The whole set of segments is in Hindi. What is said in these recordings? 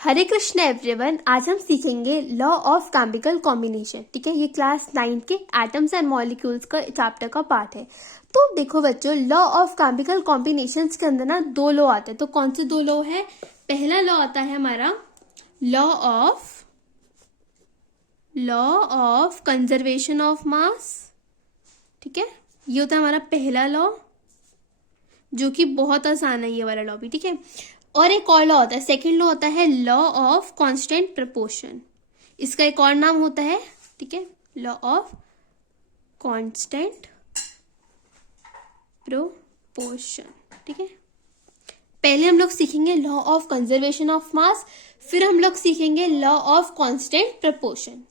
हरे कृष्ण एवरीवन। आज हम सीखेंगे लॉ ऑफ केमिकल कॉम्बिनेशन। ठीक है, ये क्लास 9 के एटम्स एंड मॉलिक्यूल्स का चैप्टर का पार्ट है। तो देखो बच्चों, लॉ ऑफ केमिकल कॉम्बिनेशंस के अंदर ना दो लॉ आते हैं। तो कौन से दो लॉ है? पहला लॉ आता है हमारा law of conservation of mass. ठीक है, ये होता है हमारा पहला लॉ, जो कि बहुत आसान है ये वाला लॉ भी। ठीक है, और एक और लॉ होता है, सेकंड लॉ होता है लॉ ऑफ कांस्टेंट प्रपोर्शन। इसका एक और नाम होता है, ठीक है, लॉ ऑफ कांस्टेंट प्रोपोर्शन। ठीक है, पहले हम लोग सीखेंगे law of conservation of mass, फिर हम लोग सीखेंगे लॉ ऑफ कांस्टेंट प्रपोर्शन।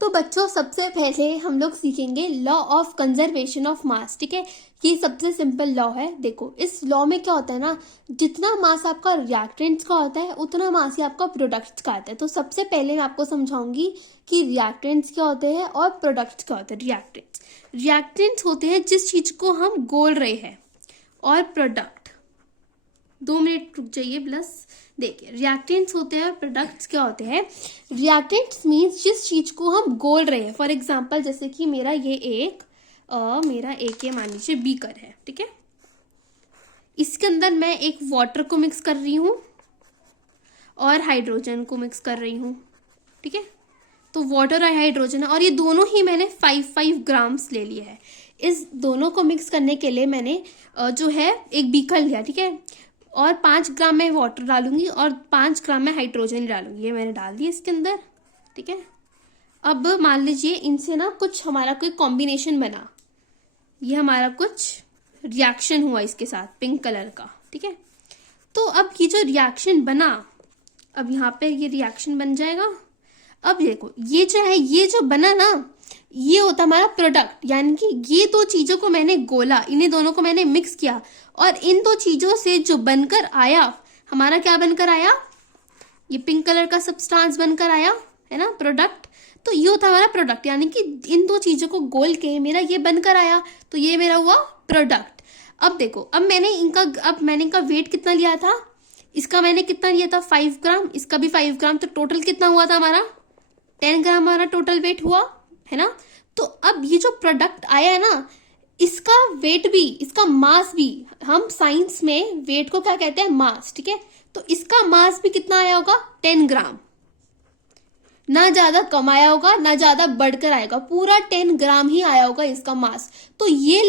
तो बच्चों, सबसे पहले हम लोग सीखेंगे law of conservation of mass. ठीक है, ये सबसे सिंपल लॉ है। देखो, इस लॉ में क्या होता है ना, जितना मास आपका रिएक्टेंट्स का होता है उतना मास ही आपका प्रोडक्ट्स का आता है। तो सबसे पहले मैं आपको समझाऊंगी कि रिएक्टेंट्स क्या होते हैं और प्रोडक्ट्स क्या होते हैं। रिएक्टेंट्स होते हैं जिस चीज को हम गोल रहे हैं, और प्रोडक्ट, 2 मिनट रुक जाइए प्लस। देखिए, रिएक्टेंट्स होते हैं, प्रोडक्ट्स क्या होते हैं? रिएक्टेंट्स मीन्स जिस चीज को हम गोल रहे हैं। फॉर एग्जांपल, जैसे कि मेरा एक ये मान लीजिए बीकर है। ठीक है, इसके अंदर मैं एक वाटर को मिक्स कर रही हूँ और हाइड्रोजन को मिक्स कर रही हूँ। ठीक है, तो वाटर और हाइड्रोजन है, और ये दोनों ही मैंने 5 ग्राम्स ले लिए है। इस दोनों को मिक्स करने के लिए मैंने जो है एक बीकर लिया। ठीक है, और 5 ग्राम में वाटर डालूंगी और 5 ग्राम में हाइड्रोजन डालूंगी। ये मैंने डाल दिया इसके अंदर। ठीक है, अब मान लीजिए इनसे ना कुछ हमारा कोई कॉम्बिनेशन बना, ये हमारा कुछ रिएक्शन हुआ इसके साथ पिंक कलर का। ठीक है, तो अब ये जो रिएक्शन बना, अब यहाँ पे ये रिएक्शन बन जाएगा। अब देखो, ये जो है, ये जो बना ना, ये होता हमारा प्रोडक्ट। यानी कि ये दो चीजों को मैंने गोला, इन्हें दोनों को मैंने मिक्स किया, और इन दो चीजों से जो बनकर आया, हमारा क्या बनकर आया? ये पिंक कलर का सब्सटेंस बनकर आया है ना, प्रोडक्ट। तो ये होता हमारा प्रोडक्ट, यानी कि इन दो चीजों को गोल के मेरा ये बनकर आया, तो ये मेरा हुआ प्रोडक्ट। अब देखो, अब मैंने इनका वेट कितना लिया था? इसका मैंने कितना लिया था? 5 ग्राम, इसका भी 5 ग्राम। तो टोटल कितना हुआ था हमारा? 10 ग्राम हमारा टोटल वेट हुआ है ना। तो अब ये जो प्रोडक्ट आया है ना, इसका वेट भी, इसका मास भी, हम साइंस में वेट को क्या कहते हैं? मास। ठीक है, तो इसका मास भी कितना आया होगा? 10 ग्राम। ना ज्यादा कम आया होगा, ना ज्यादा बढ़कर आएगा, पूरा 10 ग्राम ही आया होगा इसका मास। तो ये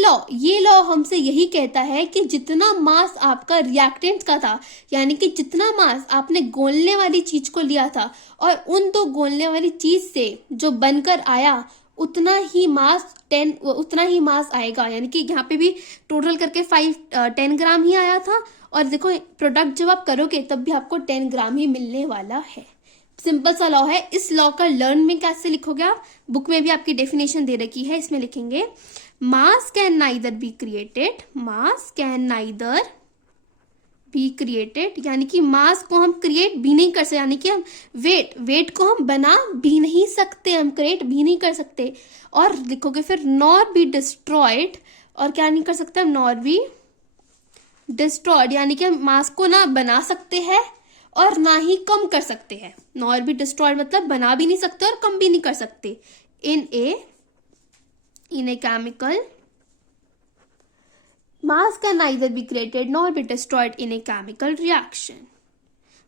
लॉ हमसे यही कहता है कि जितना मास आपका रिएक्टेंट का था, यानी कि जितना मास आपने गोलने वाली चीज को लिया था, और उन दो गोलने वाली चीज से जो बनकर आया, उतना ही मास आएगा। यानी कि यहाँ पे भी टोटल करके 10 ग्राम ही आया था, और देखो प्रोडक्ट जब आप करोगे तब भी आपको 10 ग्राम ही मिलने वाला है। सिंपल सा लॉ है। इस लॉ का लर्न में कैसे लिखोगे आप? बुक में भी आपकी डेफिनेशन दे रखी है, इसमें लिखेंगे मास कैन नाइदर बी क्रिएटेड, यानी कि मास को हम क्रिएट भी नहीं कर सकते, यानी कि हम वेट को हम बना भी नहीं सकते, हम क्रिएट भी नहीं कर सकते। और लिखोगे फिर नॉर बी डिस्ट्रॉयड, और क्या नहीं कर सकते हम? नॉर बी डिस्ट्रॉयड, यानी कि हम मास को ना बना सकते हैं और ना ही कम कर सकते हैं। नॉर बी डिस्ट्रॉयड मतलब बना भी नहीं सकते और कम भी नहीं कर सकते। In a chemical mass can neither be created nor be destroyed in a chemical reaction.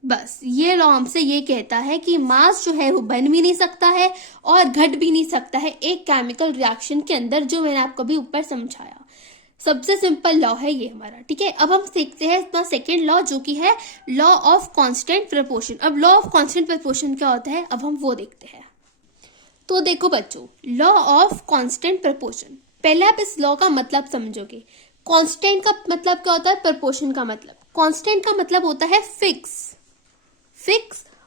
बस ये लॉ हमसे ये कहता है कि मास जो है वो बन भी नहीं सकता है और घट भी नहीं सकता है एक केमिकल रिएक्शन के अंदर, जो मैंने आपको भी ऊपर समझाया। सबसे सिंपल लॉ है ये हमारा। ठीक है, अब हम सीखते हैं अपना सेकेंड लॉ, जो कि है लॉ ऑफ कांस्टेंट प्रपोर्शन। अब लॉ ऑफ कांस्टेंट प्रपोर्शन क्या होता है, अब हम वो देखते हैं। तो देखो बच्चों, लॉ ऑफ कांस्टेंट प्रपोर्शन, पहले आप इस लॉ का मतलब समझोगे। कांस्टेंट का मतलब क्या होता है? प्रपोर्शन का मतलब। कांस्टेंट का मतलब होता है फिक्स,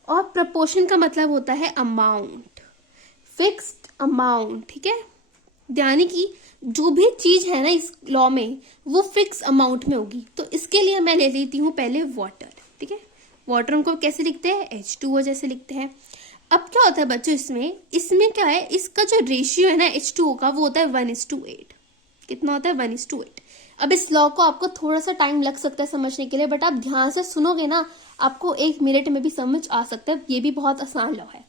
और प्रपोर्शन का मतलब होता है अमाउंट, फिक्स्ड अमाउंट। ठीक है, यानी कि जो भी चीज है ना इस लॉ में, वो फिक्स अमाउंट में होगी। तो इसके लिए मैं ले लेती हूँ पहले वाटर। ठीक है, वाटर को कैसे लिखते हैं? H2O जैसे लिखते हैं। अब क्या होता है बच्चों, इसमें क्या है, इसका जो रेशियो है ना H2O का, वो होता है 1:8। कितना होता है? 1:8। अब इस लॉ को आपको थोड़ा सा टाइम लग सकता है समझने के लिए, बट आप ध्यान से सुनोगे ना आपको 1 मिनट में भी समझ आ सकता है। ये भी बहुत आसान लॉ है।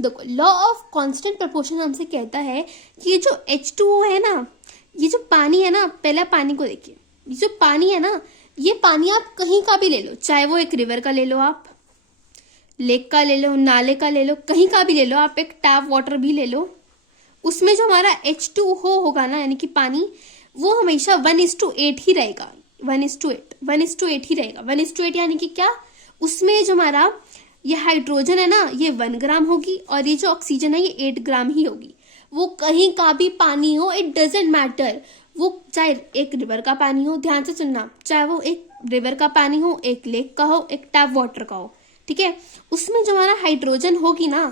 देखो, लॉ ऑफ कांस्टेंट प्रपोर्शन हमसे कहता है कि ये जो H2O है ना, ये जो पानी है ना, पहले पानी को देखिए, ये जो पानी है ना, ये पानी आप कहीं का भी ले लो, चाहे वो एक रिवर का ले लो, आप लेक का ले लो, नाले का ले लो, कहीं का भी ले लो, आप एक टैप वाटर भी ले लो, उसमें जो हमारा H2O होगा ना, यानी कि पानी, वो हमेशा 1:8 ही रहेगा। 1:8 ही रहेगा। 1:8 यानी कि क्या, उसमें जो हमारा ये हाइड्रोजन है ना, ये 1 ग्राम होगी, और ये जो ऑक्सीजन है ये 8 ग्राम ही होगी। वो कहीं का भी पानी हो, इट डजेंट मैटर, वो चाहे एक रिवर का पानी हो, ध्यान से सुनना, चाहे वो एक रिवर का पानी हो, एक लेक का हो, एक टैप वाटर का हो, ठीक है, उसमें जो हमारा हाइड्रोजन होगी ना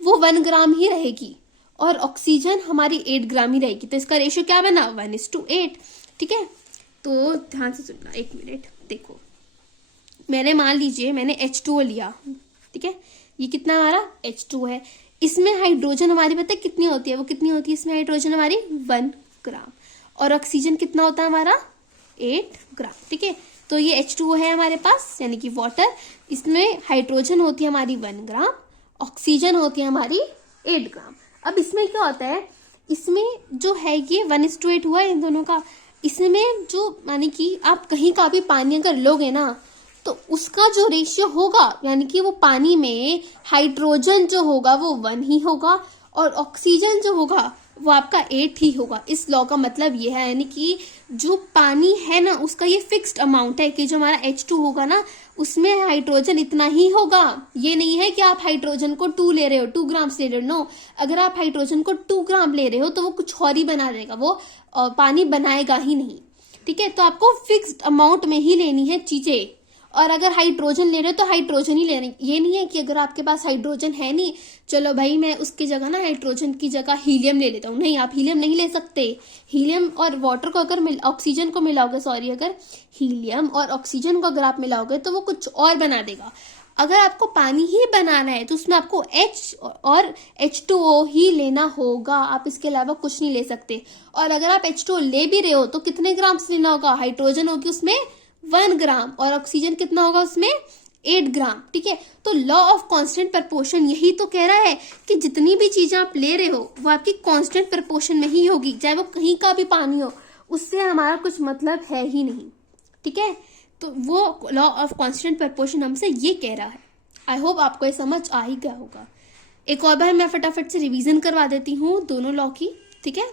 वो 1 ग्राम ही रहेगी, और ऑक्सीजन हमारी 8 ग्राम ही रहेगी। तो इसका रेशियो क्या बना, 1:8, ठीक है। तो ध्यान से सुनना, 1 मिनट, देखो, मैंने मान लीजिए मैंने H2O लिया, ठीक है, ये कितना हमारा H2 है, इसमें हाइड्रोजन हमारी पता है कितनी होती है, वो कितनी होती है इसमें हाइड्रोजन हमारी 1 ग्राम, और ऑक्सीजन कितना होता है हमारा 8 ग्राम, ठीक है। तो ये H2O है हमारे पास, यानी कि वाटर, इसमें हाइड्रोजन होती है हमारी 1 ग्राम, ऑक्सीजन होती है हमारी 8 ग्राम। अब इसमें क्या होता है, इसमें जो है ये 1:8 हुआ है इन दोनों का, इसमें जो यानी कि आप कहीं का भी पानी अगर लोगे ना तो उसका जो रेशियो होगा, यानी कि वो पानी में हाइड्रोजन जो होगा वो 1 ही होगा, और ऑक्सीजन जो होगा वो आपका 8 ही होगा। इस लॉ का मतलब ये है, यानी कि जो पानी है ना उसका ये फिक्स्ड अमाउंट है कि जो हमारा H2 होगा ना उसमें हाइड्रोजन इतना ही होगा। ये नहीं है कि आप हाइड्रोजन को 2 ले रहे हो, 2 ग्राम ले रहे हो, नो, अगर आप हाइड्रोजन को 2 ग्राम ले रहे हो तो वो कुछ और ही बना देगा, वो पानी बनाएगा ही नहीं, ठीक है। तो आपको फिक्स्ड अमाउंट में ही लेनी है चीजें, और अगर हाइड्रोजन ले रहे हो तो हाइड्रोजन ही ले रहे, ये नहीं है कि अगर आपके पास हाइड्रोजन है नहीं, चलो भाई मैं उसकी जगह ना हाइड्रोजन की जगह हीलियम ले लेता हूँ, नहीं, आप हीलियम नहीं ले सकते। हीलियम और वाटर को अगर ऑक्सीजन को मिलाओगे, सॉरी, अगर हीलियम और ऑक्सीजन को अगर आप मिलाओगे तो वो कुछ और बना देगा। अगर आपको पानी ही बनाना है तो उसमें आपको H और H2O ही लेना होगा, आप इसके अलावा कुछ नहीं ले सकते। और अगर आप H2O ले भी रहे हो तो कितने ग्राम से लेना होगा, हाइड्रोजन होगी उसमें 1 ग्राम, और ऑक्सीजन कितना होगा उसमें 8 ग्राम, ठीक है। तो लॉ ऑफ कांस्टेंट प्रपोर्शन यही तो कह रहा है कि जितनी भी चीजें आप ले रहे हो वो आपकी कांस्टेंट प्रपोर्शन में ही होगी, चाहे वो कहीं का भी पानी हो, उससे हमारा कुछ मतलब है ही नहीं, ठीक है। तो वो लॉ ऑफ कांस्टेंट प्रपोर्शन हमसे ये कह रहा है। आई होप आपको ये समझ आ ही गया होगा। एक और बार मैं फटाफट से रिवीजन करवा देती हूँ दोनों लॉ की, ठीक है।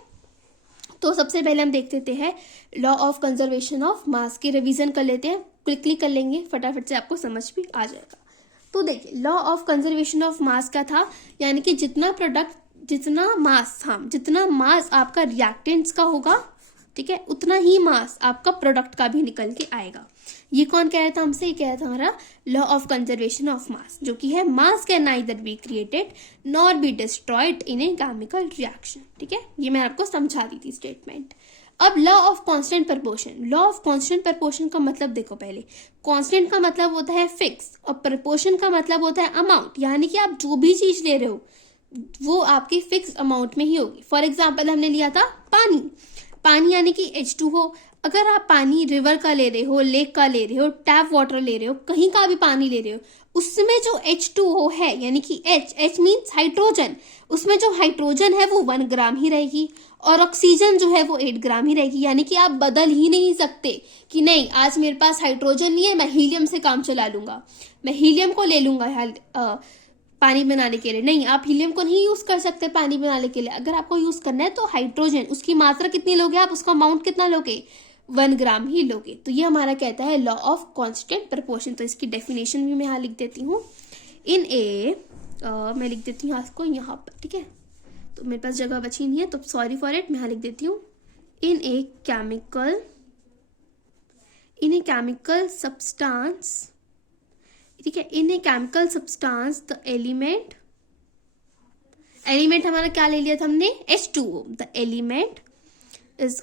तो सबसे पहले हम देख लेते हैं law of conservation of mass की रिवीजन कर लेते हैं, क्विकली कर लेंगे, फटाफट से आपको समझ भी आ जाएगा। तो देखिए, law of conservation of mass क्या था, यानी कि जितना मास आपका रिएक्टेंट्स का होगा, ठीक है, उतना ही मास आपका प्रोडक्ट का भी निकल के आएगा। ये कौन कह रहा था हमसे, ये कह रहा था हमारा law of conservation of mass, जो कि है मास can neither be created nor be destroyed in a chemical reaction, ठीक है। ये मैं आपको समझा दी थी स्टेटमेंट। अब law of constant proportion, law of constant proportion का मतलब देखो, पहले कांस्टेंट का मतलब होता है फिक्स, और प्रपोर्शन का मतलब होता है अमाउंट, यानी कि आप जो भी चीज ले रहे हो वो आपकी फिक्स अमाउंट में ही होगी। फॉर एग्जाम्पल हमने लिया था पानी यानी कि H2O, अगर आप पानी रिवर का ले रहे हो, लेक का ले रहे हो, टैप वाटर ले रहे हो, कहीं का भी पानी ले रहे हो, उसमें जो H2O है यानी कि H मीन्स हाइड्रोजन, उसमें जो हाइड्रोजन है वो 1 ग्राम ही रहेगी, और ऑक्सीजन जो है वो 8 ग्राम ही रहेगी। यानी कि आप बदल ही नहीं सकते कि नहीं आज मेरे पास हाइड्रोजन नहीं है, मैं हीलियम से काम चला लूंगा, मैं हीलियम को ले लूंगा पानी बनाने के लिए। नहीं, आप हीलियम को नहीं यूज कर सकते पानी बनाने के लिए। अगर आपको यूज करना है तो हाइड्रोजन, उसकी मात्रा कितनी लोगे आप, उसका अमाउंट कितना लोगे, 1 ग्राम ही लोगे। तो ये हमारा कहता है लॉ ऑफ कांस्टेंट प्रपोर्शन। तो इसकी डेफिनेशन भी मैं यहाँ लिख देती हूँ, मैं लिख देती हूँ आपको यहाँ पर, ठीक है। तो मेरे पास जगह बची नहीं है तो सॉरी फॉर इट, मैं यहाँ लिख देती हूँ, इन ए केमिकल सब्सटेंस, ठीक है, in a chemical substance the element हमारा क्या ले लिया था हमने, H2O, the element is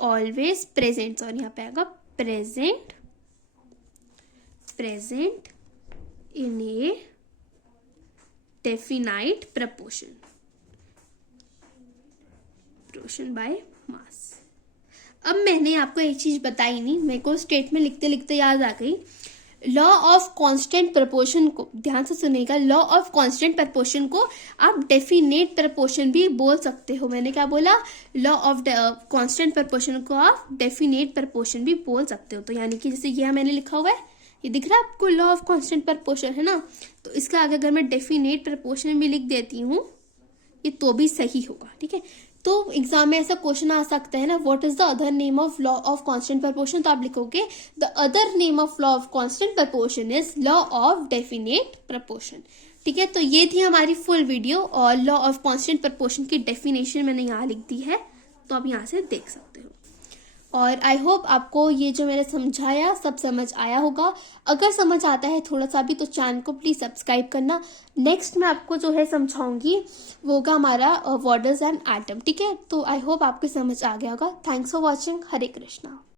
always present, और यहाँ पे आएगा present in a definite proportion, proportion by mass. अब मैंने आपको एक चीज बताई नहीं, मेरे को स्टेटमेंट लिखते लिखते याद आ गई। लॉ ऑफ कांस्टेंट प्रपोर्शन को ध्यान से सुनेगा, लॉ ऑफ कांस्टेंट प्रपोर्शन को आप डेफिनेट प्रपोर्शन भी बोल सकते हो। मैंने क्या बोला, लॉ ऑफ कांस्टेंट प्रपोर्शन को आप डेफिनेट प्रपोर्शन भी बोल सकते हो। तो यानी कि जैसे यह मैंने लिखा हुआ है, ये दिख रहा है आपको, लॉ ऑफ कांस्टेंट प्रपोर्शन है ना, तो इसका आगे अगर मैं डेफिनेट प्रपोर्शन भी लिख देती हूँ ये तो भी सही होगा। ठीक है, तो एग्जाम में ऐसा क्वेश्चन आ सकता है ना, what is the other name of law of constant proportion, तो आप लिखोगे the other name of law of constant proportion is law of definite proportion. ठीक है, तो ये थी हमारी फुल वीडियो और लॉ ऑफ कांस्टेंट प्रपोर्शन की डेफिनेशन मैंने यहाँ लिख दी है, तो आप यहाँ से देख सकते हो। और आई होप आपको ये जो मैंने समझाया सब समझ आया होगा। अगर समझ आता है थोड़ा सा भी तो चैनल को प्लीज सब्सक्राइब करना। नेक्स्ट मैं आपको जो है समझाऊंगी वो होगा हमारा वर्ड्स एंड एटम। ठीक है, तो आई होप आपको समझ आ गया होगा। Thanks for watching. Hare Krishna.